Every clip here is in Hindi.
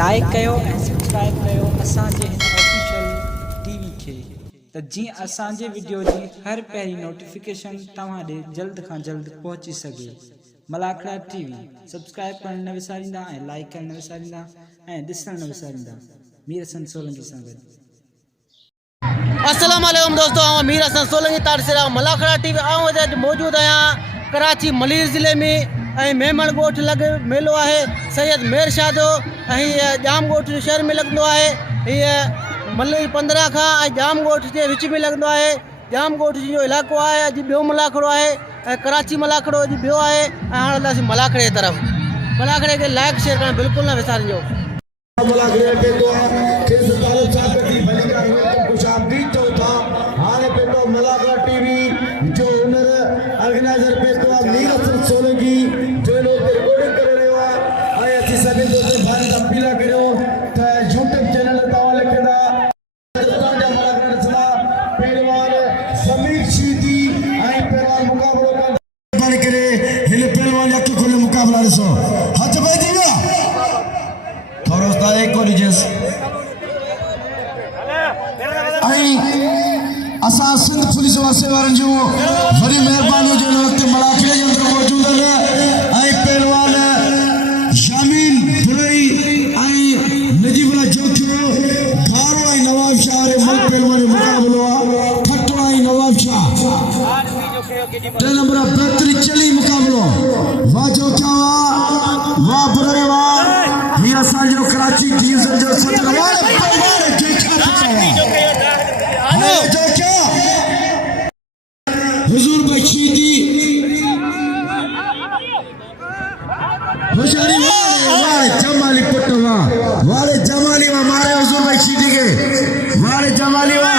लाइक कयो ऐं सब्सक्राइब कयो असांजे हिन ऑफिशियल टीवी खे त जीअं असांजे वीडियो जी हर पहिरीं नोटिफिकेशन तव्हां ॾे जल्द खां जल्द पहुची सघे। मलाखड़ा टीवी सब्सक्राइब करण न विसारींदा ऐं लाइक करण न विसारींदा ऐं ॾिसण न विसारींदा। मीर हसन सोलंकी सां गॾु। अस्सलाम वालेकुम दोस्तों, मीर हसन सोलंकी तारसेरा मलाखड़ा टीवी आज मौजूद आया कराची मलीर ज़िले में। मेमण गोठ लग मेलो है सैयद मेर शाह जो जाम गोठ शहर में लगो है। ये मलीर 15 का जाम गोठ के विच में लगो है। जाम गोठ जो इलाको है अज बो मलाखड़ो है कराची मलाखड़ो अज बो है। हाँ मलाखड़े की तरफ मलाखड़े के लाइक शेयर करना बिल्कुल ना विसारिजो। मलाखड़ा टीवी जो हुनर ऑर्गेनाइजर पे तो मीर हसन सोलंकी जो रिकॉर्डिंग कर रहे हो आए अच्छी सभी दोस्तों भाई अपील करो तो यूट्यूब चैनल तवा लिखदा मलाखड़ा सला पहलवान समीर शीदी आई पहलवान मुकाबलो बन करे हिल पहलवान अख खोले मुकाबला ॾिसो हथ पे दिया थोरो सा एक को डिजस आई असा सिंध पुलिस वासे वारन जो बड़ी मेहरबानी जो वक्त मलाखड़े के अंदर मौजूद है। आई पहलवान शामिल बुरई आई नजीबुल्ला जोखियो भारो आई नवाब शाह रे मल पहलवान मुकाबलो ठट्टो आई नवाब शाह 3 नंबर बेहतरी चली मुकाबलो वा जोखिया वा बुरई वा ही असा जो कराची डिवीजन जो सत्रवाल पहलवान के हुजूर बख्शीदी होशियारी वाले जमाली पुटवा वाले जमाली वा मारे हुजूर बख्शीदी के वाले जमाली वा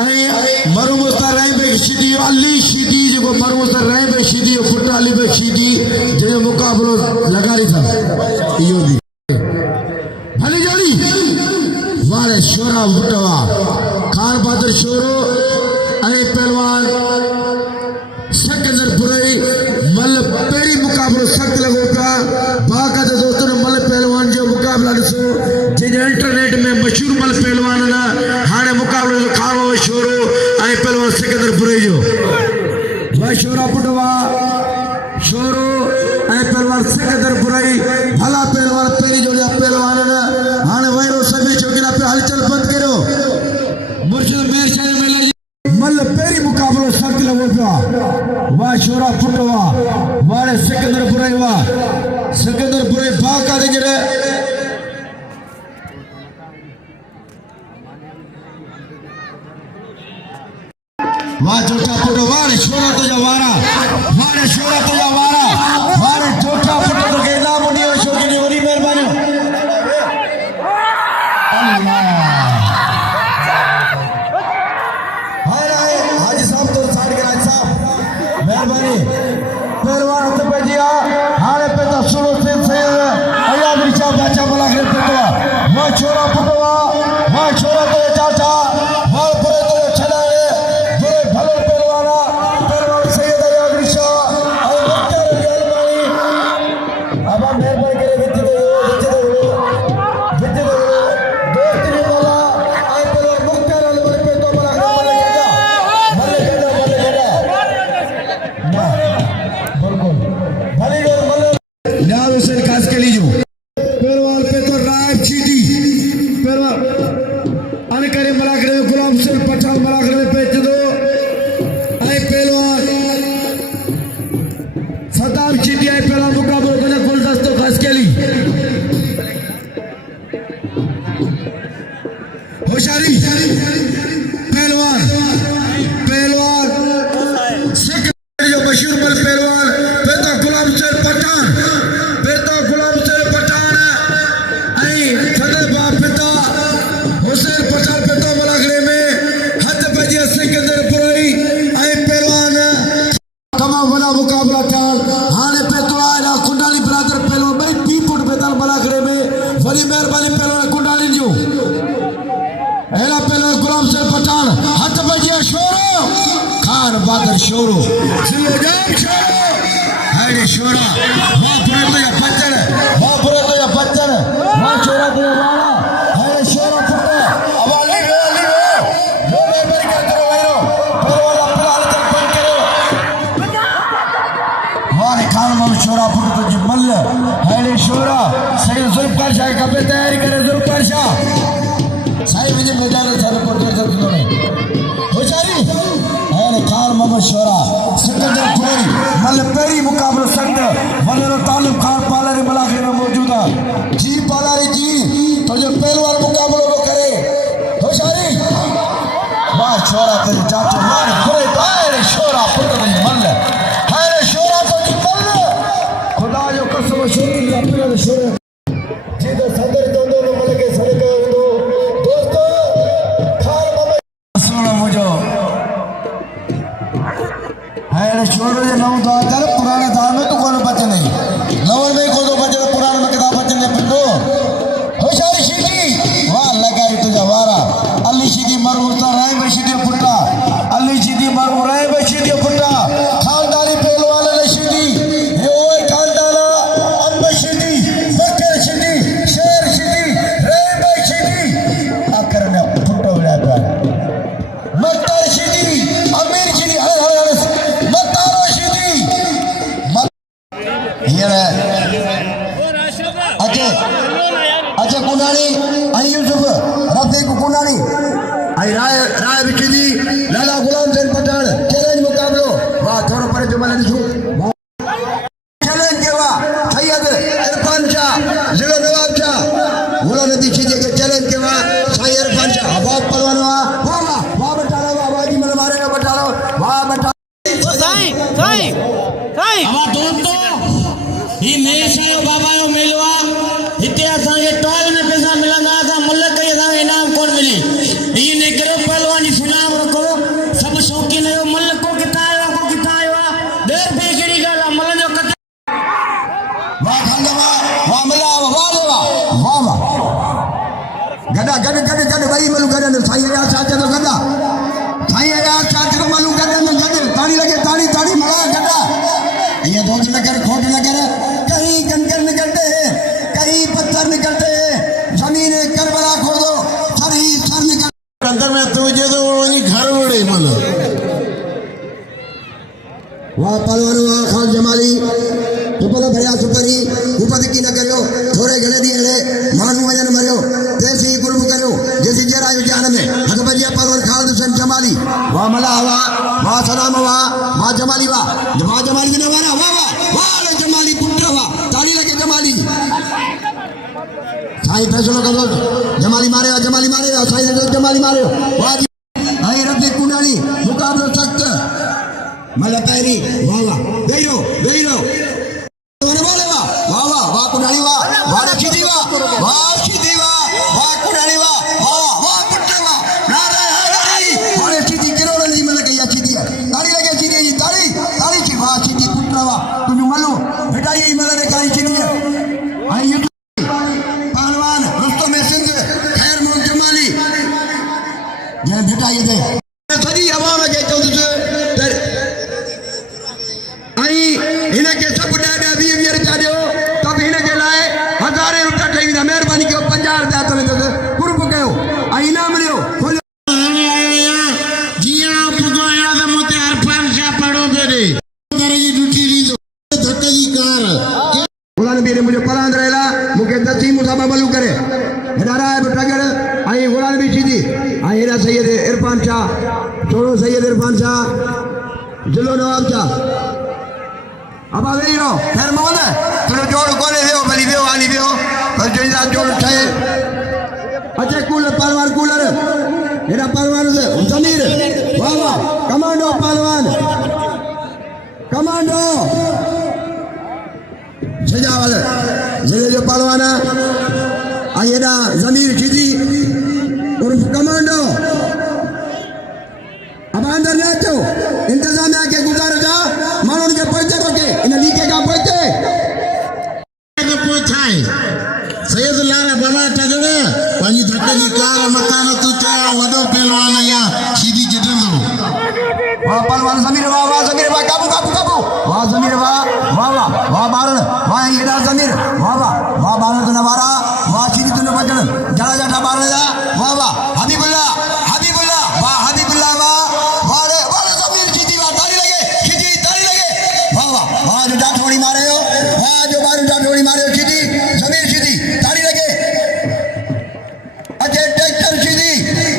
आई मरु मुस्तार रहे बख्शीदी अली शीदी जो मरु मुस्तार रहे बख्शीदी पुट अली बख्शीदी जो मुकाबलो लगारी था यो भी भली जोड़ी वाले शोरा पुटवा खान बहादुर शोरो अरे पहलवान सिकंदर बुरई मल पेरी मुकाबलो सख्त लगो पिया बाका दोस्तों ने मल पहलवान जो मुकाबला ॾिसो जिन इंटरनेट में मशहूर मल पहलवान ना हाणे मुकाबलो खान बहादुर शोरो अरे पहलवान सिकंदर बुरई जो वा शोरा पुटवा शोरो अरे पहलवान सिकंदर बुरई भला पहलवान पेरी जोड़िया पहलवान ना हाणे वैरो सभी छोकिरा पे हलचल बंद करो मुर्शिद मेर शाह में मल पेरी मुकाबलो सख्त लगो पिया वा शोरा पुटवा वारे सिकंदर बुरई वा सिकंदर बुरई बाका दे जड़े वा जोटा पुटो वारे शोरा तो जा वारा वारे शोरा तो जा वारा वारे जोटा पुटो तो के नाम नहीं हो शोकी ने बड़ी मेहरबानी अल्लाह हाजी साहब तो साइड के राज साहब मेहरबानी पहलवान हाथ पे दिया हारे पे तो शुरू से अयाद रिचा बच्चा मलाखड़े पे तो वो छोरा पुटवा वो छोरा तो चाचा वो पूरे तो छलाए बड़े भलो पहलवाना पहलवान सैयद अयाद रिचा और मुख्तार मेहरबानी अब मेहरबानी करे विद्य दे दोस्त ने बोला आई पहलवान मुख्तार वाले पे तो मलाखड़े खास के लीजो पहलवान पे तो राय चीटी पहलवान अन करे मलाखड़े में गुलाम हुसैन पठान मलाखड़े में पेच दो आई पहलवान सदाम चीटी आई पहलवान मुकाबले को गुलदस्तो खास के ली होशियारी पहलवान सिकंदर जो मशहूर मल पहलवान पेता गुलाम हुसैन पठान मुकाबला टाल हाने पे तो आया कुंडाली ब्रदर पहलवान भाई पी फुट बेताल मलाखड़े में बड़ी मेहरबानी पहलवान कुंडाली जो एला पहलवान गुलाम हुसैन पठान हाथ बजिया शोरो खान बहादुर शोरो जाम शोरो है हाय शोरा वाह पूरे तो या बच्चन वाह पूरे तो या बच्चन वाह शोरा तो या वारा हाय शोरा पुट्टा अब अली वे जो मैं बरी कर करो वायरो पर वाला फिलहाल तक बंद करो वाह खान मम शोरा पुट्टा तो जी मल्ल हाय शोरा सही जुल्फकार शाह कपे तैयारी करे जुल्फकार शाह साई विजय मैदान सारे पर जोर से होशारी हाय खान मम शोरा सिकंदर खोरी मल पेरी मुकाबला सख्त वजन तालिब खान पालारी मलाखी में मौजूद है जी पालारी जी तो जो पहलवान मुकाबलों को करे होशारी वाह शोरा तेरी चाचा मार खोए हाय शोरा पुत्र मल हाय शोरा तो जी मल खुदा जो कसम शोरी अपने शोरे जी तो सदर दोनों मल के सड़के दोस्तों खान मम सुनो मुझे हाय शोर जे नौ दाल कर पुराने दाल में तो कोई बचे नहीं नवन में को तो बचे पुराने में किताब बचे ने पिंडो होशारी शीटी वाह लगाई तुझा वारा अली शीटी मरमुता राय में शीटी पुट्टा अली शीटी मरमु राय में शीटी पुट्टा खानदानी पहलवान ने शीटी हे ओए खानदाना अंब शीटी बकर शीटी शेर शीटी राय में शीटी आखिर में पुट्टा उड़ा था मक्तर शीटी अमीर शीटी अजय कुंडानी यूसुफ रफीक कुंडानी राय बिचदी लाला गुलाम जैन पठान चैलेंज मुकाबलो वाह थोड़ा पर जो मैंने लिखो चैलेंज के वाह सैयद इरफान शाह जिला नवाब शाह गुलाम नबी चीजे के चैलेंज के वाह सैयद इरफान शाह वाह पहलवान वाह बटा लो वाह जी मन मारेगा बटा लो वाह बटा साईं हवा दोस्तों ही नेशनल बाबा यो मिलवा हिते असांखे टॉल में पैसा मिलंदा असां मुल्क खे असांखे इनाम कोन मिली ही ने करो पहलवान जी सुनाम रखो सब शौकीन हो मुल्क को किथा आयो देर पे केड़ी गाल मल जो कत वाह खंडवा वाह मिला वाह लेवा वाह वाह गदा गड भाई मलू गड साईं या साथ तो गदा साईं या साथ तो मलू गड ताड़ी लगे ताड़ी मला गदा ये दोस्त न कर खोट न कर कहीं कंकर निकलते हैं कहीं पत्थर निकलते हैं जमीन करबला खोद दो सर निकल अंदर में तुझे तो वही घर उड़े मन वाह पहलवान वाह खान जमाली ऊपर भरिया सुपरी ऊपर की न करो थोड़े गले दिए मानू वजन मरियो तैसी कुर्ब करो जैसी जरा जान में हकबजिया पहलवान खान हुसैन जमाली वाह मला वाह सलाम वाह जमाली वाह जमाली ने वारा वाह जमाली पुत्र वाह ताली लगे जमाली साईं फैसलो करो जमाली मारे साईं ने जमाली मारे वाह हाय रफी कुंडानी मुकाबला सख्त मला पैरी वाह गई रो वाह कुंडानी वाह रखी वाह कुंडानी वाह पुत्र वाह नारे हैदरी वाह सीधी किरोड़ ली मन गई सीधी ताली लगे सीधी ताली की वाह सीधी पुत्र वाह तुम मलो बेटा ये मन ने काई सीधी आई पहलवान रुस्तम सिंह खैर मोहम्मद जमाली ये बेटा ये दे सदी हवा में के चौदह आई इनके सब डाडा 20 चाडियो तब इनके लाए हजारे रुपया ठही दा मेहरबानी कयो 50 रुपया तने कुर्ब कयो आ इनाम लियो जिया पुगो या त मते अरफान शाह पड़ो बेरे करे जी ड्यूटी रीजो धक्के जी कार गुलाम नबी ने मुझे परांद रहला मुके दती मुसाबा मलू करे हदारा बटगर आई गुलाम नबी सीधी आई रा सैयद इरफान शाह छोड़ो सैयद इरफान शाह जिलो नवाब शाह अब आ गई रो खैर मोहन तुलो जोड़ कोने वेओ भली वेओ आली वेओ और जो जा जोड़ ठाए अच्छा कूलर पहलवान कूलर एरा पहलवान से जमीर वाह कमांडो पहलवान कमांडो सजावल जो पहलवान आयेदा जमीर सीधी और कमांडो अब अंदर न अचो इंतजामिया के गुज़ारो जा माण्हुनि खे पोइते रोके इन लीके खां पोइते पोइछाए सैयद लाला बाबा टगड़ पंहिंजी धक जी कार मकान तूं चयो वॾो पहलवान या सीधी जिटंदो वाह पहलवान जमीर वाह काबू काबू काबू वाह जमीर वाह बारण वाह येड़ा जमीर वाह बारण तो नवारा वाह सीधी तो बचन जड़ा जाटा बारण जा वाह हबीबुल्लाह वाह हबीबुल्लाह वाह जमीर सीधी वाह ताली लगे वाह जो डाठोड़ी मारे हो वाह जो बारू डाठोड़ी मारे हो सीधी जमीर सीधी ताली लगे अजय ट्रैक्टर सीधी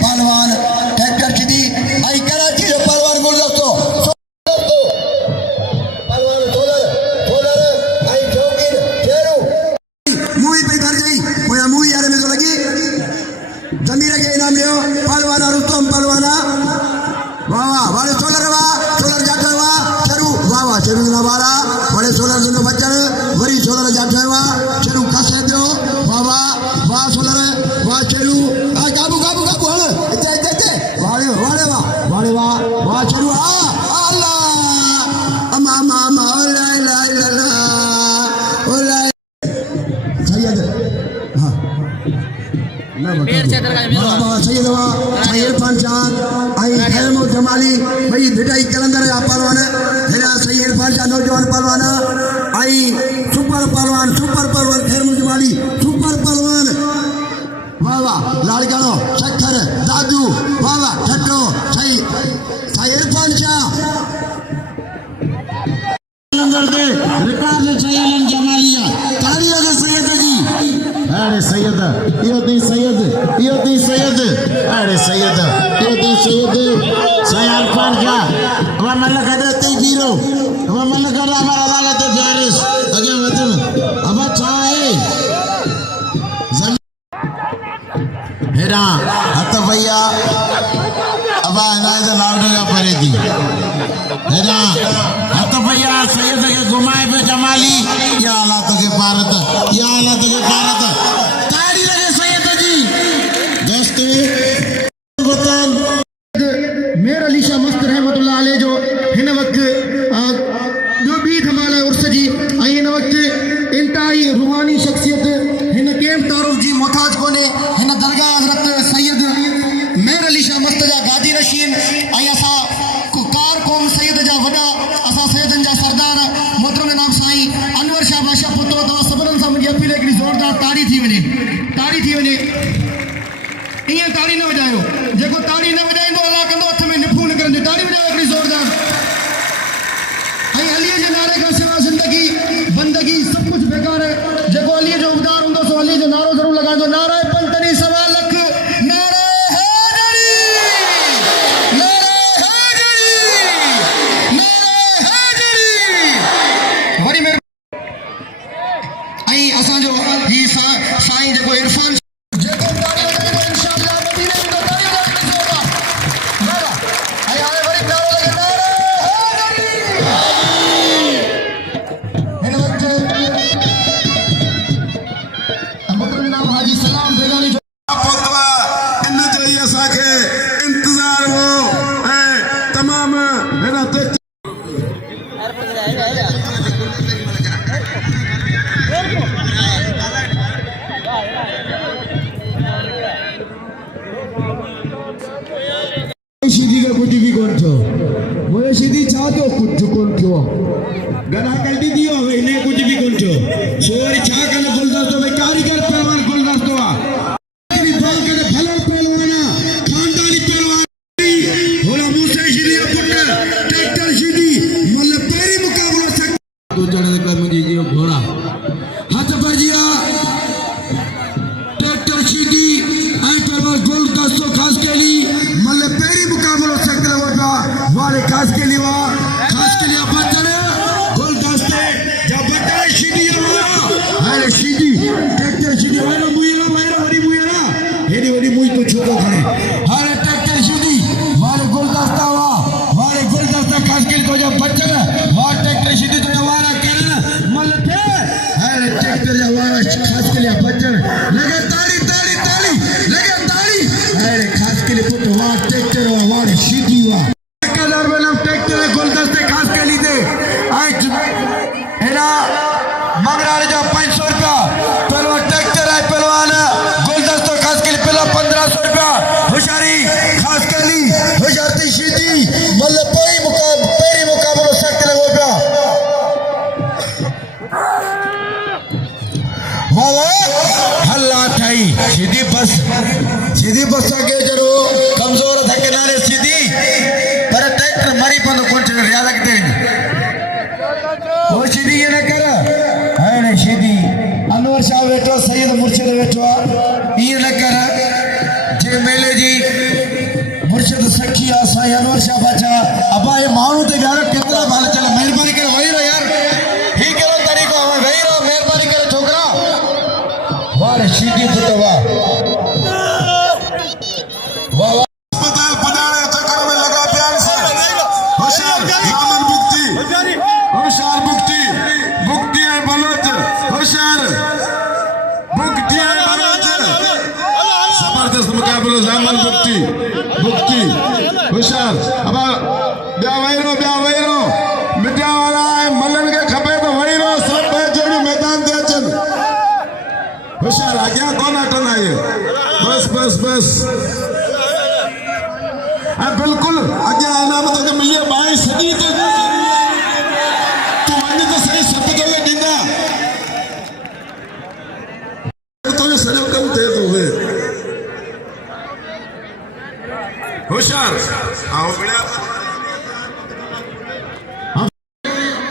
पहलवान ट्रैक्टर सीधी आई कराची जो पहलवान बोल दोस्तों पहलवान सोलर आई शौकीन शेरू मूवी पे कर गई कोई मूवी यार में तो लगी जमीर के इनाम लियो पहलवाना रुस्तम पहलवाना वाह वाले सोलर जाट वाह शेरू नवारा बड़े सोलर जो बच्चन वरी सोलर जाट शेरू कसे दो वाह सोलर वाह शेरू काबू हल इते वाह शेरू अल्लाह अम्मा ओला सैयद हां सैयद इरफान शाह आई खैम जमाली भाई भिटाई कलंदर या पहलवान हेरा सही इरफान शाह नौजवान पहलवान आई सुपर पहलवान खैम जमाली सुपर पहलवान वाह लाड़कानो शक्कर दादू वाह ठट्टो सही इरफान शाह कलंदर दे रिकॉर्ड सैयद जमालिया तालियां दे सैयद जी अरे सैयद यो दी सैयद अरे सैयद यो दी सैयद सयाल पान का अब मल्लक दे जीरो अब मल्लक हमारा अदालत जारिस अगे वतन अब चाहे हेरा हत भैया अब इनायत लाउड का परे थी हेरा हत भैया सैयद के घुमाए पे जमाली या हालात के भारत ताड़ी लगे सैयद जी दोस्तों वतन मेर अली शाह मस्त रहमतुल्लाह अलैह जो हिन वक्त जो भी धमाल उर्स जी हिन वक्त इंतहाई रूहानी शख्सियत हिन केम तारुफ जी मोहताज कोने हिन दरगाह हजरत सैयद मेर अली शाह मस्त जा गादी नशीन असा कार कौम सैयद जा वडा असा सैयदन जा सरदार मोहतरम नाम साईं अनवर शाह बादशाह पुतो तो सबरन सा मुझे अपील हिकड़ी जोरदार ताड़ी थी वने इं ताड़ी न वजायो जेको ताड़ी न वजाइंदो अल्लाह कंदो हथ में निफू निकरंदी ताड़ी वजायो हिकड़ी जोरदार अलीअ जे नारे खां सिवा जिंदगी बंदगी सब कुछ बेकार है जेको अलीअ जो उबदार हूंदो सो अलीअ जो नारो ज़रूर लॻाईंदो नारे पंतनी सवा लख नारे हैदरी वरी मेरे असांजो ही साईं जेको इरफान सीधी छा तो कुछ कोन थियो गना कल्टी दियो इने कुछ भी कोन थियो सोरी छा कने गुलदस्तो में कारीगर पहलवान गुलदस्तो आ तेरी बाल कने भलो पहलवान खानदानी पहलवान होला मूसे सीधी पुट ट्रैक्टर सीधी मल पेरी मुकाबला सक तो चढ़े कर मुझे जियो घोड़ा हाथ पर जिया ट्रैक्टर सीधी आई पहलवान गुलदस्तो खास के लिए मल पेरी मुकाबला सकल होगा वाले खास के लिए बच्चन गुलदस्ते जब बच्चन सीधी अरे सीधी ट्रैक्टर सीधी वाला मुइला वरी मुइला हेडी मुई तो छोटो खड़े अरे ट्रैक्टर सीधी वाले गुलदस्ता वाले गुलदस्ता खास के लिए जब बच्चन वाले ट्रैक्टर सीधी तो वाला करना मल थे अरे ट्रैक्टर वाला खास के लिए बच्चन लगे ताली लगे ताली अरे खास के लिए पुट वाला ट्रैक्टर वाले सीधी गुलदस्ते खास के लिए मंगराड़े जो 500 रुपया पहलवान ट्रैक्टर है पहलवान गुलदस्तों खास के लिए पहला 1500 रुपया होशियारी खास के लिए होशियारी सीधी मतलब सीधी बस के जरो कमजोर था के नाले सीधी पर ट्रैक्टर मरी पंदो कोन चले याद रखते वो सीधी ये न कर है ने सीधी अनवर शाह बैठो सैयद मुर्शिद बैठो ये न कर जे मेले जी मुर्शिद सखिया साईं अनवर शाह बाचा अबा ये मानू ते यार कितना भाल चले मेहरबानी करे वही रो यार ही केरो तरीको है वही रो मेहरबानी करे छोकरा वाह सीधी तो वाह अस्पताल बनाने चक्कर में लगा प्यार से होशियार रामन बुक्ति है बलोच होशियार बुक्ति है बलोच जबरदस्त मुकाबला रामन बुक्ति होशियार अब ब्या वहीरो मिटिया वाला है मलन के खपे तो वहीरो सब जोड़ी मैदान दे अचन होशियार आगे कौन अटन आए बस बिल्कुल अगे आना मतलब कि मिलिए बाई सदी तो वञ तो सही सब तो ॾींदा तो ये सॼो कमु थिए थो उहे होशियार आओ बढ़िया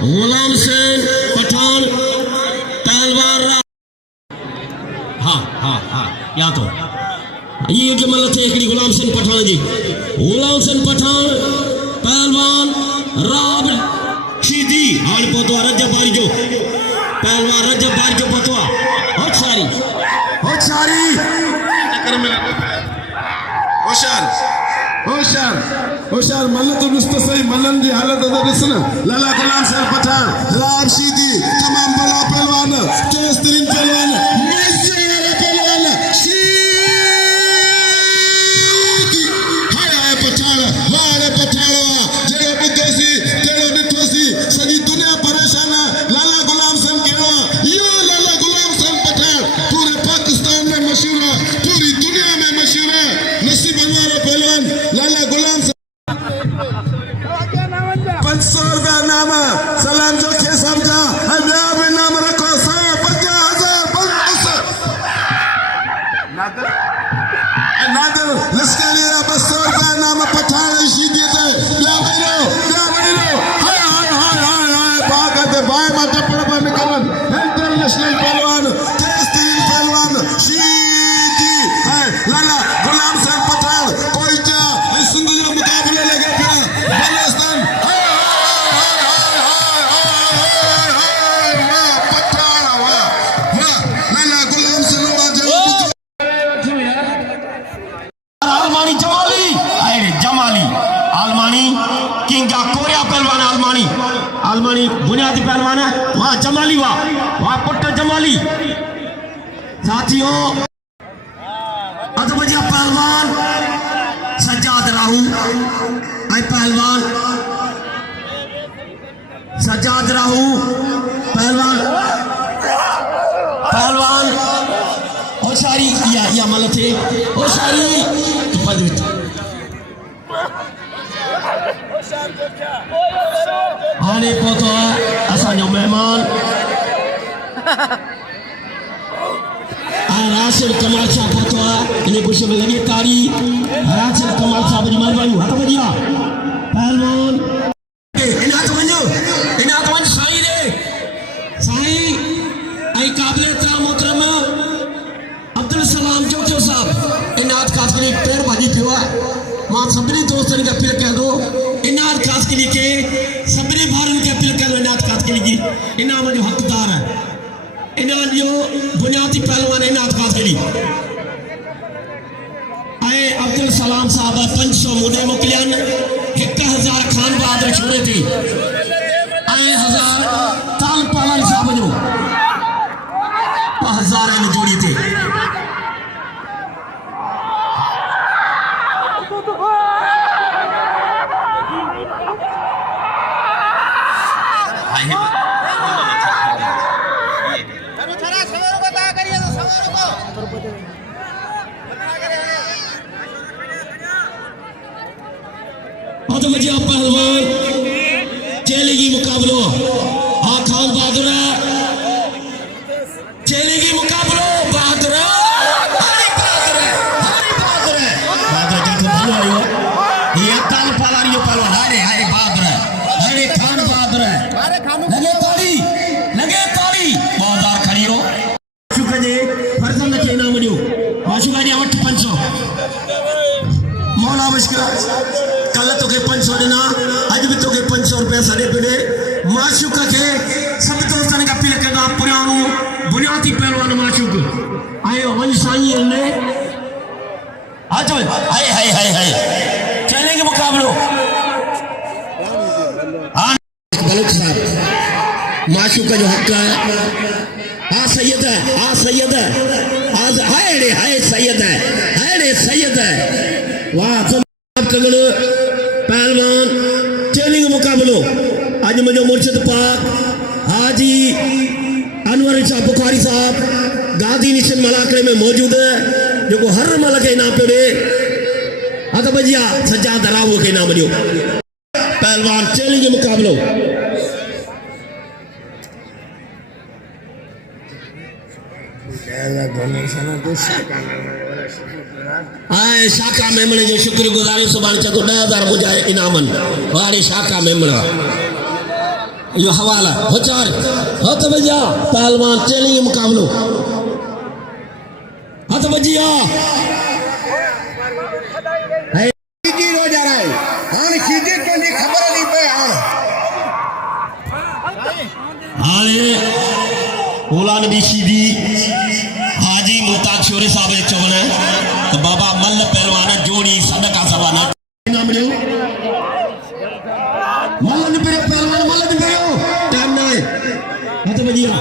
गुलाम हुसैन पठान पहलवान हाँ या तो ये के मतलब थे एकड़ी गुलाम हुसैन पठान जी गुलाम हुसैन पठान पहलवान राब सीधी हाल पोतो रजब बारी जो पहलवान रजब बारी जो पोतो बहुत सारी चक्कर में होशियार मल्ल तो मुस्तसई मल्लन जी हालत तो ॾिसना लाला गुलाम हुसैन पठान राब सीधी तमाम बड़ा पहलवान तेज तरीन पहलवान सलाम जो खे समझा ॿिया बि नाम रखो 50,000 नादर लश्करी 200 नाम पठान सीधी ते ॿिया वहीरो हाय बागत बाय मां टपड़ पर निकलन इंटरनेशनल पहलवान तेज तरीन पहलवान सीधी है लाला गुलाम हुसैन पठान कोई जा सिंध जो मुकाबले लगे पिया बलोचिस्तान आलमानी बुनियादी पहलवान है वहाँ जमाली वहाँ पुट्ट जमाली साथियों अदबजिया पहलवान सज्जाद राहू आई पहलवान सज्जाद राहू पहलवान होशियारी या मतलब थे होशियारी हाणे पहुतो आहे असांजो महिमान राशिद कमाल साहब पहुतो आहे इन पुछ में लॻे तारी राशिद कमाल साहब जी महिरबानी हथ वॼी आहे पहलवान इन हथ वञ साईं रे साईं ऐं क़ाबिल एतिरा मोहतरम अब्दुल सलाम जोखियो साहब इन हथ ख़ासि करे पैर भाॼी पियो आहे मां सभिनी दोस्तनि खे अपील कयां थो इनाद कासकली के सभिनी भाउरनि खे अपील कयां थो इनाद कासकली जी इनाम जो हक़दार आहे इनाम जो बुनियादी पहलवान इनाद कासकली ऐं अब्दुल सलाम साहब 500 मुॾे मोकिलियनि 1000 खान बहादुर छोड़े थी ऐं 1000 ताल पालानी साहब जो 1000 इन जोड़ी ते अदबजिया पहलवान चलेगी मुकाबलो खान बहादुर चलेगी मुकाबलो बहादुर 500 रुपया सॾे पियो माशूक खे सब दोस्तनि खे अपील कंदा पुराणो बुनियादी पहलवान माशूक आयो वञ साईं ने आज हाय हाय हाय हाय चलेंगे मुकाबलो हाँ बलूच साहब माशूक जो हक है हाँ सैयद है हाँ सैयद है आज हाय रे सैयद है वाह तगड़ो पहलवान चैलेंज मुकाबलो आज मुझे मुर्शिद पाक हाजी अनवर साहब बुखारी साहब गादी निशन मलाकड़े में मौजूद है जो को हर मल के इनाम पे दे हाँ तो भैया सज्जा दरावो के इनाम दियो पहलवान चैलेंज मुकाबलो आए शाखा मेमणे जो शुक्रगुजारी सुभाणे चको 10,000 बुझाए इनामन वारी शाखा मेमणा यो हवाला हो चार हो तो भैया पहलवान चैलेंज मुकाबलो हाँ तो भैया सीधी रोज आ रहा है हां सीधी तो नहीं खबर नहीं पे हाले ओला नबी सीधी हाजी मुताज छोरे साहब ने चवण तो बाबा मल पहलवान जोड़ी सदका सवाना नाम लियो मल ने पे टाइम ना है हाँ तो भैया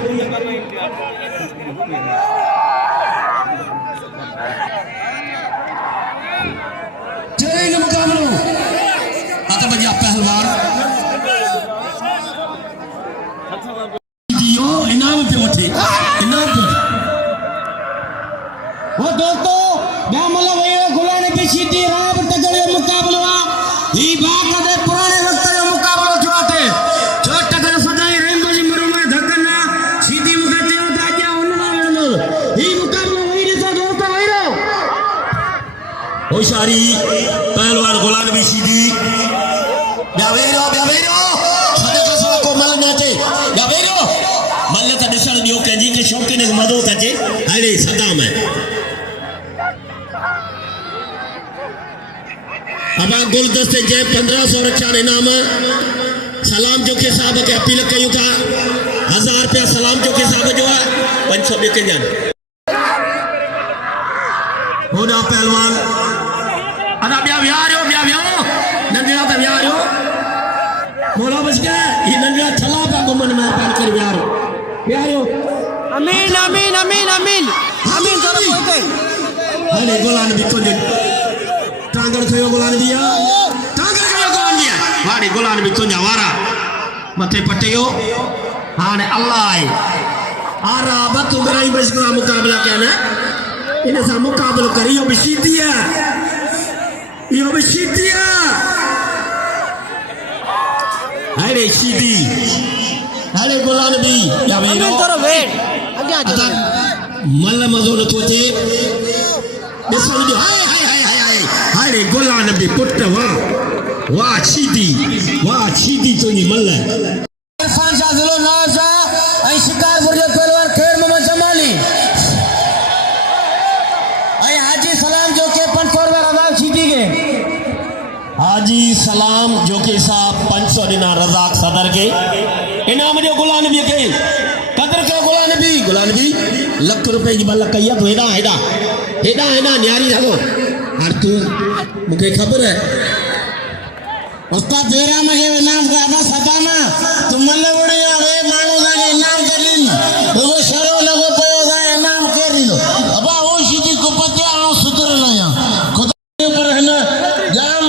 चैलेंज मुकाबलो हाँ तो भैया पहलवान इनाम पे उठे इनाम पे वो दोस्तों मैं मतलब वही गुलाने की सीधी राह पर तगड़े मुकाबला ही बात दे पुराने वक्त का मुकाबला जो आते जो टकर सदाई रेंबो जी मरो में धक्कना सीधी मुकाते होता जा उन्ना ही मुकाबला वही रे दोस्तों वही रो होशियारी पहलवान गुलाम भी सीधी ब्यावेरो सदका सवा को मल नाचे ब्यावेरो मल त दिसण दियो कंजी के शौकीन के मदो कजे अरे सदा में अब गुलदस्ते जे 1500 रक्षा इनाम सलाम जो के साहब के अपील कयूं था 1000 रुपया सलाम जो के साहब जो है 500 देके जान होना पहलवान अदा ब्या विहारो नंदिया त विहारो मोला बच गया ये नंदिया थला पे गुमन में पान कर विहारो अमीन जरा बोलते अरे गोलान भी तो टांगड़ खयो गोलान दिया वाड़ी गोलान भी तो वारा मथे पटियो हाने अल्लाह आरा बतु गराई बसका मुकाबला क्या ना इन्हें सा मुकाबला करी यो बिशीतिया अरे सीधी अरे गोलान भी या अमीन थोड़ा वेट आगे आ जाओ मल मजो न तोचे दिसण दे हाय रे गोलान भी पुट वाह सीधी तो नहीं मल इरफान शाह जिलो नाजा ऐ शिकारपुर जो पहलवान खैर मोहम्मद जमाली ऐ हाजी सलाम जो के 500 रुपया रजाक सीधी के हाजी सलाम जो के साहब 500 दिना रजाक सदर के इनाम जो गुलाम भी के कदर के गुलाम भी लाख रुपए की बल्ला कहिया तो हेडा न्यारी रहो और तू मुझे खबर है उस्ताद तेरा मगे इनाम का बस सताना तुम मन बढ़िया वे मानो का इनाम करिन वो शरो लगो पयो का इनाम करिन अबा वो सीधी को पते आओ सुधर लया खुदा ऊपर है ना जाम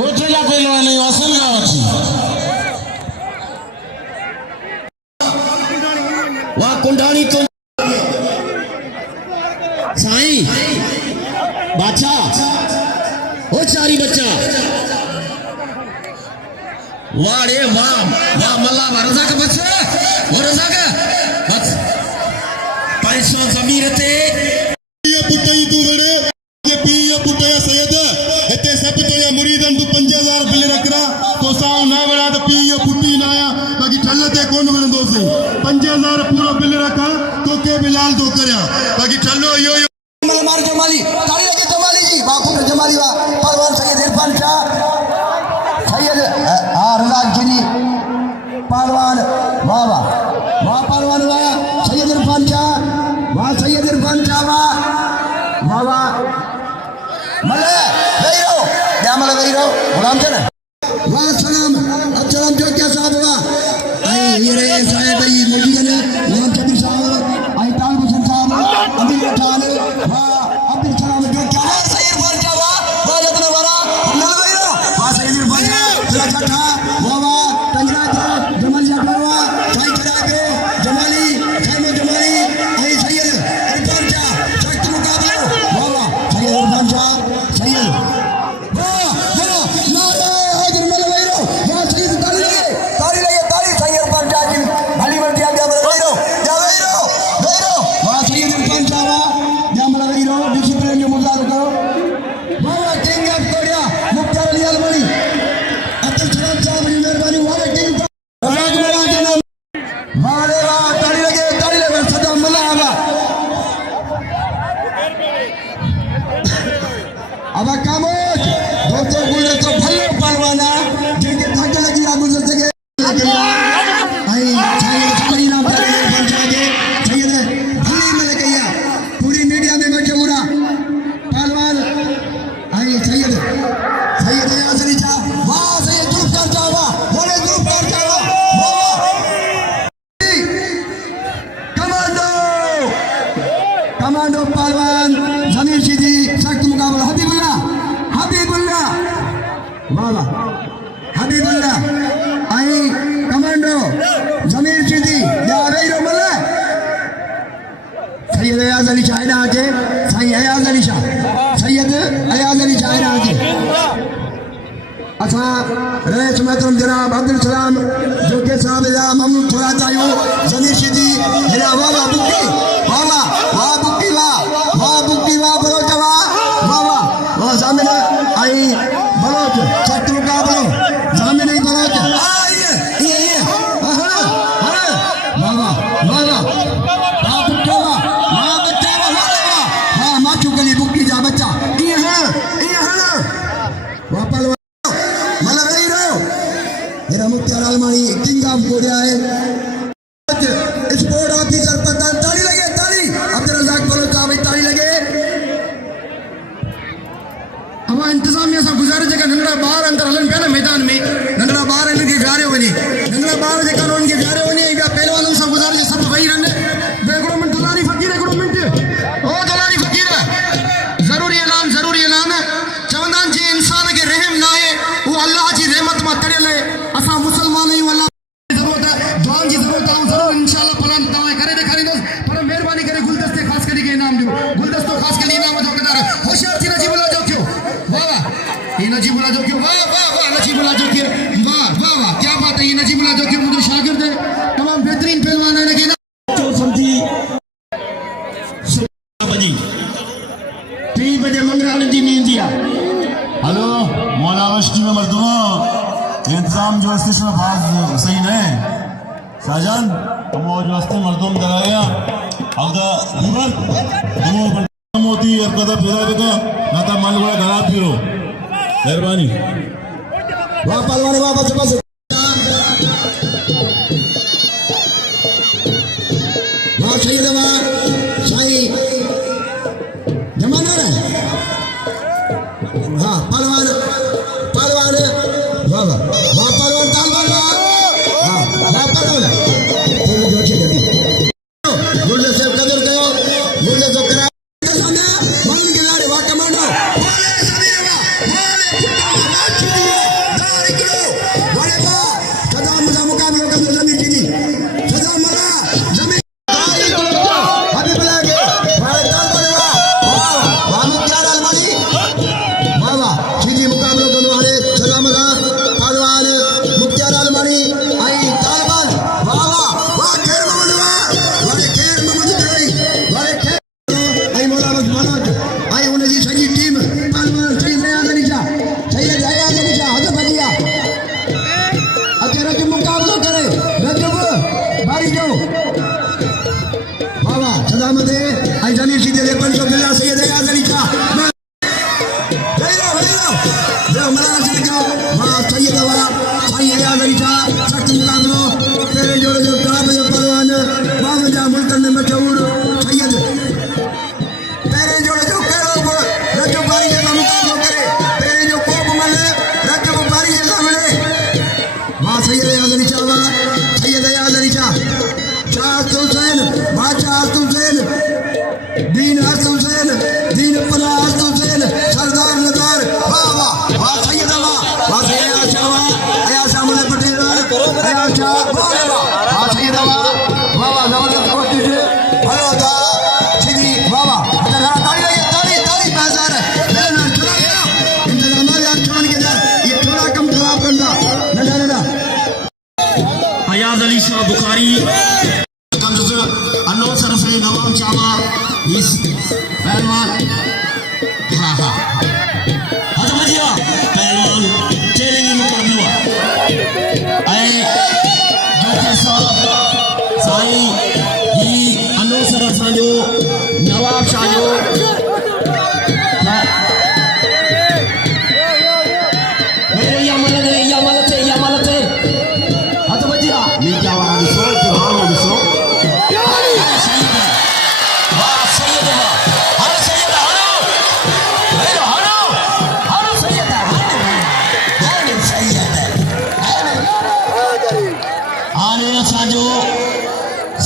गोठला पहलवान वसन का वची वाह कुंडानी तो साईं बादशाह ओ चारी बच्चा वाह रे वाह मल्ला रजा का बच्चा वो रजा का बस 500 जमीर थे ये पुटई तू बड़े ये पी ये पुटया सैयद इते सब तो या मुरीदन तू 5000 बिल रखरा तो साव ना बड़ा तो पी ये पुटी ना आया बाकी ठल्लते कौन बंदो से 5000 पूरा बिल रखा तो के बिलाल दो करया बाकी ठल्लो यो मार जमाली ताली लगे जमाली जी बापू जमाली वा परवान सैयद इरफान शाह सैयद हां सलाम चला वाह सलाम अब सलाम जो क्या साहब हुआ आई ये रे साहब भाई मोदी ने नाम कबीर साहब आई ताल हुसैन साहब अभी उठाल वाह अब्दुल सलाम जो क्या है सैयद बन क्या वाह जतना बड़ा ना भाईरो वाह सैयद बन तेरा छठा वाह वाह पंजाब जमाली अठवा साई करा के जमाली साई में जमाली आई सैयद इरफान शाह शक्त मुकाबला वाह वाह सैयद इरफान शाह सैयद अब खामोश दोस्तों गुल्ले तो भले परवाना जिनके थक लगी आप गुजर सके आई चाहिए सही नाम पर बन जाएंगे चाहिए भली मिल गया पूरी मीडिया में मशहूरा पहलवान आई सैयद यासरी जा वाह सैयद ग्रुप कर जावा बोले ग्रुप कर जावा कमांडो कमांडो पहलवान जमीर सीधी सख्त मुकाबला हबीबुल्लाह वाला हबीबुल्लाह आई कमांडो जमीर सीधी या रेरो मल्ला सैयद अयाज अली शाह आके सैयद अयाज अली शाह आके अच्छा रईस महतरम जनाब अब्दुल सलाम जो के साहब या महमूद थोड़ा चाहिए जमीर सीधी मेरा वाला बुक्की वाला वाह बुक्की वाह बोलो जवा वाह सामने आई बलोच सख्त मुकाबलो सामने नहीं बलोच ये वाह माचू गली बुक्की जा बच्चा ये वाह पहलवान मतलब नहीं रहो मेरा मुख्तार अलमानी किंग ऑफ कोरिया है स्पोर्ट ऑफिसर प्रधान ताली लगे ताली अब्दुल रज़ाक बलोच साहब ताली लगे अब इंतजामिया से गुजारिश है नंगड़ा बाहर अंदर हलन पे ना मैदान में नंगड़ा बाहर इनके गारे बनी नंगड़ा बाहर जेका उनके गारे बनी या पहलवानों से गुजारिश सब वही रहने बेगड़ो में दुलारी फकीर एकड़ो मिनट ओ दुलारी फकीर जरूरी ऐलान चवंदान जे इंसान के रहम ना है वो अल्लाह जी रहमत में तड़ियल है असा मुसलमान ही अल्लाह जरूरत है जान जी जरूरत है जरूर इंशाल्लाह प्लान तवा करे दिखारींदो पर मेहरबानी करे गुलदस्ते खास करे के इनाम दियो गुलदस्तो खास करे इनाम जो केदार होशियार थी नजीबुल्लाह जो क्यों वाह ये नजीबुल्लाह जो क्यों वाह नजीबुल्लाह जो क्यों वाह क्या बात है ये नजीबुल्लाह जो क्यों मुझे शागिर्द है तमाम बेहतरीन पहलवान है लेकिन जो समझी 3 बजे मंगराने दी नींद दिया हेलो मौला मश्की में मर्दुम इंतजाम जो अस्ती में बात सही नहीं साजन तुम जो अस्ती मर्दुम करा गया अब तुम मोती अब कदा फिरा देगा ना तो मन बड़ा खराब फिरो मेहरबानी वाह पहलवान वाह बस वाह सैयद वाह साई जमाना रे हाँ पहलवान वाह पहलवान तालवान वाह पहलवान थोड़ी जोर से जल्दी गुर्दे से कदर करो गुर्दे से करा सामने मालूम के लारे वाह कमांडो वाले समीर वाले दारी करो वाले वाह सदा मुझे मुकाबला कर जमीन जी सदा मरा जमीन दारी करो अभी बुला के वाले तालवान वाह मुख्तार अलमानी वाह सीधी मुकाबला करने वाले सदा मरा पहलवान मुख्तार अलमानी आई तालवान वाह खेर मोहम्मद वाले खेर आई मौला मनोज आई उन्हें जी सही टीम पहलवान सैयद अयाज अली शाह हजब अलिया अकेला के मुकाबला करे रजब बारी जो वाह सदा मदे आई जमीर सीधे ले 500 बिल्ला सैयद अयाज अली शाह मरा से का वाह सैयद अयाज अली शाह सख्त मुकाबलो तेरे जोड़े जो टॉप जो पहलवान बाबा जा मुल्क में मशहूर सैयद तेरे जोड़े जो करो रजब बारी का मुकाबला करे तेरे जो कोप मले रजब सैयद यादरी चावा सैयद यादरी चा चार हुसैन बादशाह हुसैन दीन हुसैन दीन पला हुसैन सरदार नदार वाह वाह वाह सैयद वाह सैयद चावा आया सामने पटेल आया चा वाह वाह सैयद वाह वाह जबरदस्त कोशिश हेलो दा सीधी वाह वाह ताली ताली बाजार मेरे नाम चला गया इंतजाम यार छोड़ के जा ये थोड़ा कम खराब करना ना अयाज अली शाह बुखारी अनौसर से नवाब चामा इस पहलवान हाँ हाँ हजमजिया पहलवान चैलेंज मुकाबला आए डॉक्टर साहब साईं ही अनौसर असांजो नवाब शाह जो या मलते हजमजिया मीडिया वाला दिसो पुरानो दिसो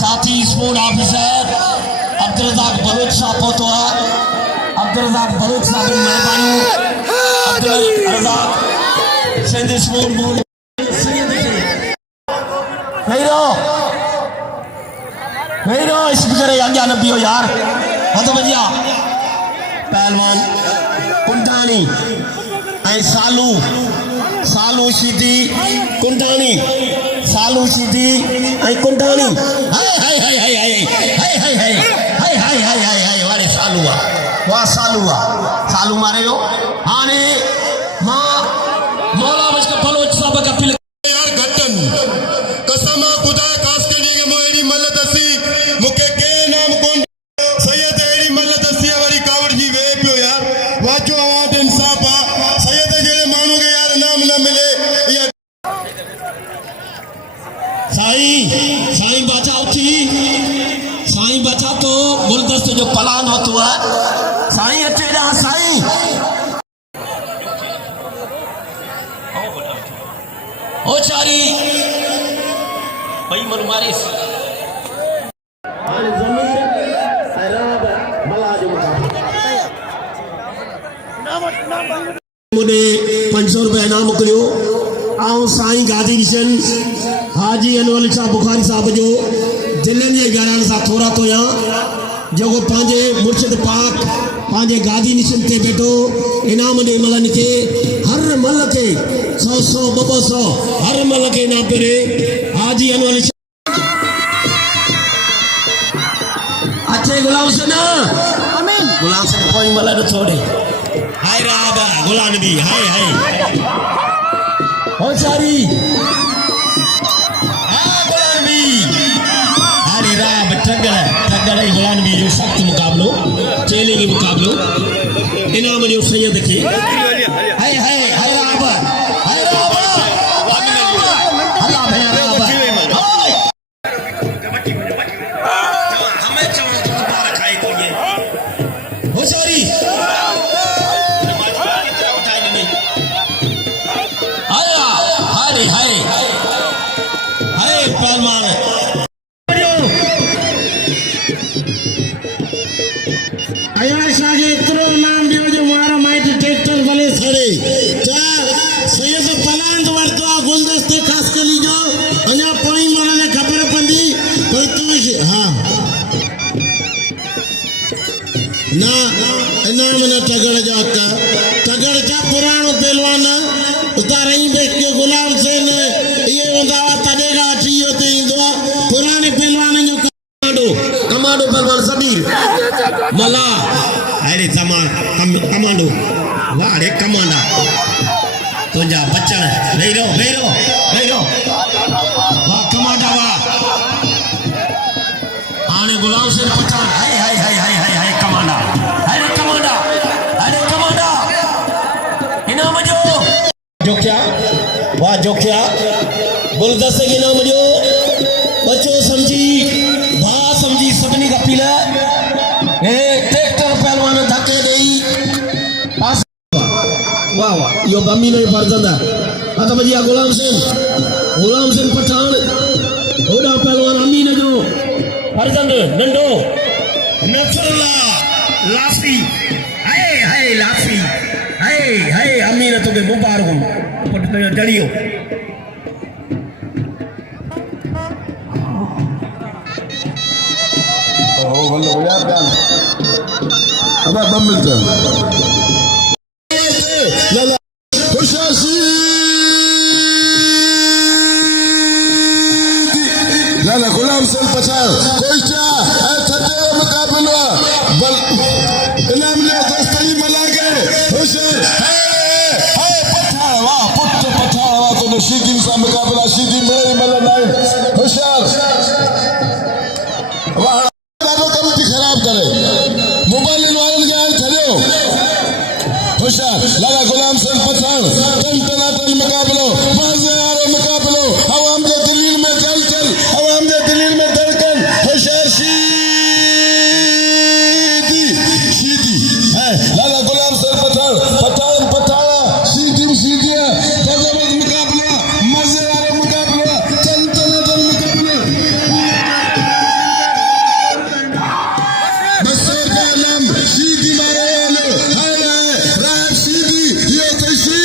साथी स्पोर्ट ऑफिसर अब्दुल रज़ाक बलूच साहब पहुंचो है अब्दुल रज़ाक बलूच साहब मेहरबानी Abdul Razzaq Sindh sport board hero speaker अॻियां न बीहो यार हथ बजिया पहलवान कुंडानी ऐं सालू सीधी कुंडानी सालू सीधी ऐं कुंडानी वारे सालू आहे वाह सालू मारे वियो हाणे मां मौला बचकर बलोच साहब खे अपील यार घटन कसम खुदा खास के लिए मोहरी मल्लत सी मुके के नाम कोन सैयद एड़ी मल्लत सी वारी कावड़ जी वे पियो यार वाचो आवाज इंसाफ आ सैयद जेड़े मानू के यार नाम न मिले ये साईं बाचा उठी साईं बाचा तो गुलदस्ते जो पलान वतो है साईं अचे ना साईं ओ चारी भाई मनु मारिस हां जमीर सराब मलाज मुझे 500 रुपया इनाम मोकिलियो आऊं साईं गादी किशन हाजी अनवर शाह बुखारी साहब जो दिलनि जे ॻाल्हाइण सां थोरा तो या जेको पंहिंजे मुर्शिद पाक पंहिंजे गादी निशन ते वेठो इनाम ॾे मलनि खे हर मल खे 100 200 हर मल खे इनाम पियो हाजी अनवर अच्छे गुलाम हुसैन कोई मल न छोड़े हाय राबा गुलाम नबी हाय हो सारी ठगड़ गुलाम नबी जो सख्त मुकाबलो चैलेंज मुकाबलो इनाम जो सैयद खे हाय राब अल्लाह भैया राब हमें चवण तो बार खाई तो ये हो सारी हाय पहलवान इतरो नाम दियो जो मारा माइट ट्रैक्टर वाले खड़े क्या सैयद पलांद वरतो गुलदस्ते खास कर लीजो अना पोई माने ने खबर पंदी तो तू हां ना इनाम ने टगड़ जाका टगड़ जा पुरानो पहलवान उतारई देख के गुलाम से ने ये वंदावा तडेगा ठीयो ते इंदो पुराने पहलवान जो कमांडो पहलवान सबीर मला अरे जमान कमांडो वाह रे कमांडा तुझा बच्चन नहीं रो वाह कमांडा वाह आने गुलाम से पठान हाय कमांडा इनाम जो क्या वाह जो क्या गुलदस्ते के इनाम जो बच्चों समझी भा समझी सबनी का पीला ट्रैक्टर पहलवान धक्के गई पास वाह यो बमी नहीं फर्जंदा आता बजिया गुलाम फरजंद नंढो नसरुल्ला लासी हाय हाय लासी हाय हाय अमीर तोखे मुबारक पुट तुंहिंजो जड़ियो ओ भले भैया प्यार अब बम मिलता लाला खुशासी लाला गुलाम से पछाड़ कोईचा है छठे मुकाबला बल इनाम ने दोस्ती मिला के खुश है पछाड़ वाह पुट पछाड़ वाह तो नशीदी सा मुकाबला सीधी मेरे मल नहीं होशियार वाह दादो कमिटी खराब करे मोबाइल वाले के छड़ियो होशियार लाला गुलाम से पछाड़ टन टनाटन मुकाबलो मजेदार मुकाबलो आवाम के दिल में चल आवाम के दिल में धड़कन होशियार सीधी है लाला गुलाम से पठान पठाना सीधी जबरदस्त मुकाबला मजेदार मुकाबला टन मुकाबला बसर का नाम सीधी मारे वाले हाय राय सीधी ये कैसी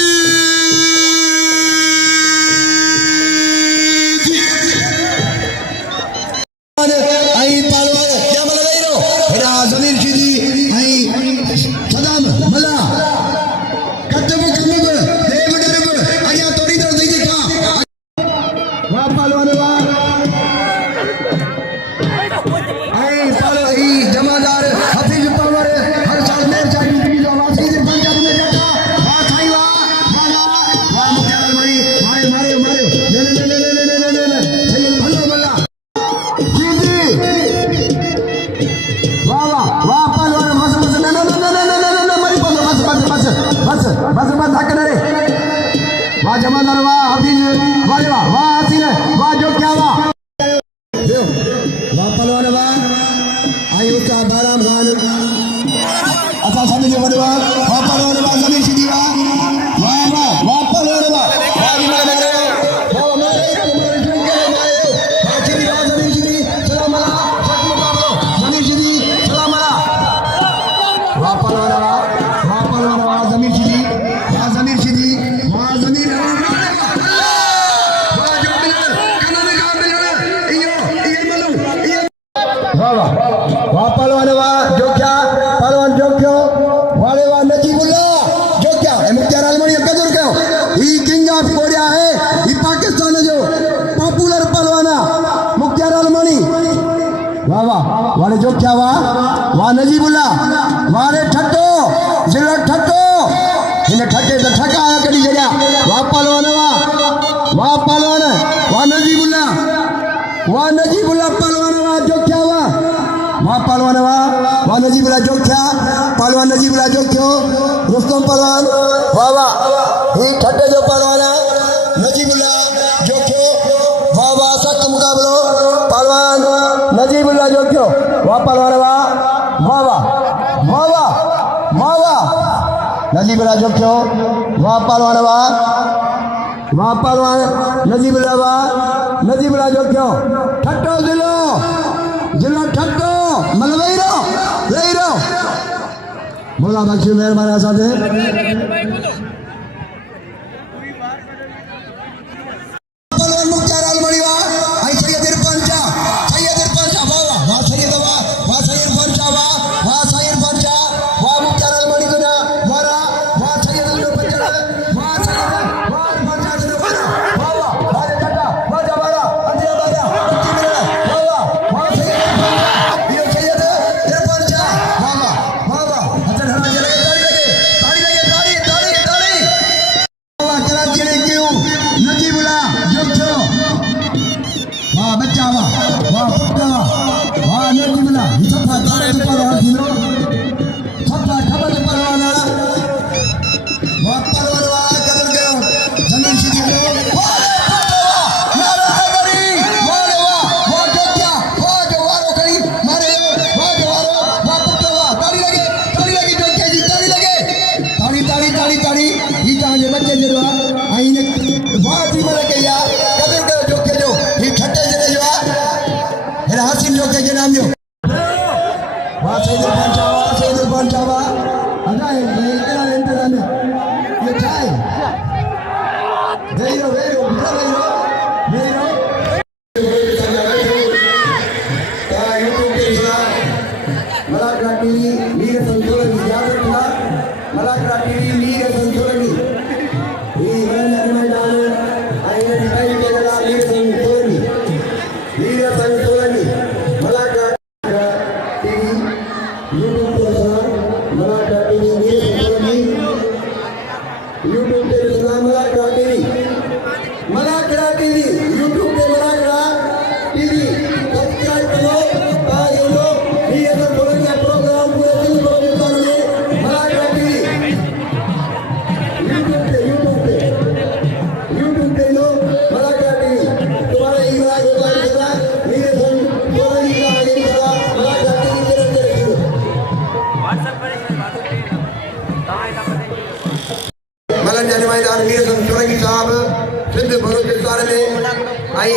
आई पालवान क्या मला नहीं रो हेरा जमीर सीधी आई सदाम मला कत्तम कम्म देव डरब आया तोरी दर दई का वाह पालवान वाह आई पालो आई जमादार हफीज पवर हर साल मेर चाहिए की जो आवाज की पंजाब में जाता वाह खाई वाह मुख्तार मरी मारे ले सही भलो मल्ला वाह पहलवान बस मरी बस धक्का रे वाह जमादार वाह हफीज वाह हसीन वाह जो क्या वाह पहलवान वाह आई उसका बाराम खान अच्छा समझ बड़े वाह पहलवान वाह जमीन सीधी वाह पहलवान वाह वाह पहलवान वाह जो क्या पहलवान जो क्यों वाले वाह नजीबुल्लाह जो क्या मुख्तार आलमणी कदर क्यों ही किंग ऑफ कोरिया है ही पाकिस्तान जो पॉपुलर पहलवाना मुख्तार आलमणी वाह वाले जो क्या वाह नजीबुल्लाह वाले ठट्टो जिला ठट्टो इन ठट्टे तो ठका आया कड़ी जगह वाह पहलवान वाह पहलवान वाह नजीबुल्लाह पहलवान वाह जो क्या वाह पहलवान वाह नजीबुल्लाह जो क्या पहलवान नजीबुल्लाह जो क्यों रुस्तम पहलवान वाह ही ठट्टे जो पहलवान है नजीबुल्लाह जो क्यों वाह सख्त मुकाबलो पहलवान नजीबुल्लाह जो क्यों वाह पहलवान वाह नजीबुल्लाह जो क्यों वाह पहलवान वाह पहलवान नजीबुल्लाह जो क्यों ठट्टो जिला ठट्टो मलवई रो बोला बख्शी मेहरबान साथे पहलवान मुख्तार आलमणी वाह आई सैयद पंचा वाह सैयद पंचा वाह मुख्तार आलमणी गुना वाह सैयद पंचा वाह ताड़ी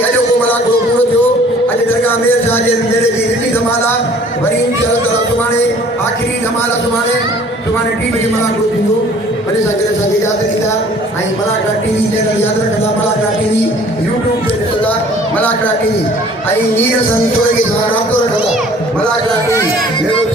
अॼु को मलाक पूरो थियो अॼु दरगाह मेर शाह जे मेले जी ॾिठी धमाल आहे वरी इंशाअल्लाह सुभाणे आख़िरी धमाल सुभाणे 3 बजे मलाक थींदो भले सां करे असांखे यादि ॾींदा ऐं मलाकड़ा टीवी चैनल यादि रखंदा मलाकड़ा टीवी यूट्यूब ते ॾिसंदा मलाकड़ा टीवी ऐं नीर संतोरे खे सां राब्तो रखंदा मलाकड़ा टीवी